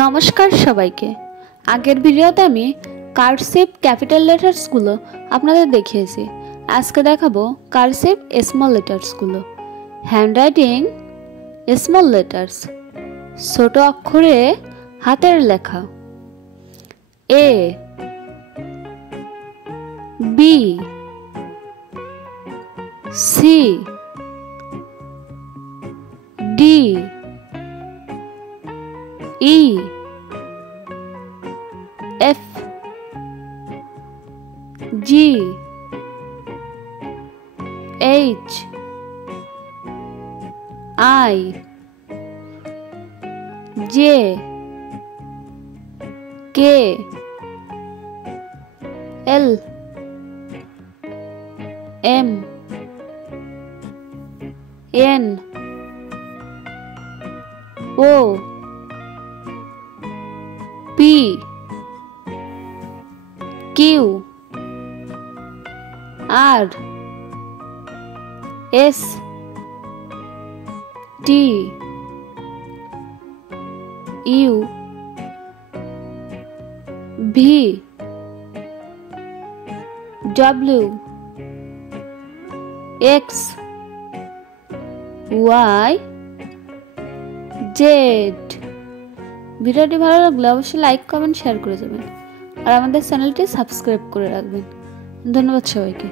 নমস্কার সবাইকে। আগের ভিডিওতে আমি কার্সিভ ক্যাপিটাল লেটার্সগুলো আপনাদের দেখিয়েছি। আজকে দেখাবো কার্সিভ স্মল লেটার্সগুলো। হ্যান্ডরাইটিং স্মল লেটার্স, ছোট অক্ষরে হাতের লেখা। A, B, C, D, E, F, G, H, I, J, K, L, M, N, O, P, Q, R, S, T, U, V, W, X, Y, Z। ভিডিওটি ভালো লাগলে অবশ্যই like comment share করে যাবেন আর আমাদের চ্যানেলটি সাবস্ক্রাইব করে রাখবেন। ধন্যবাদ সবাইকে।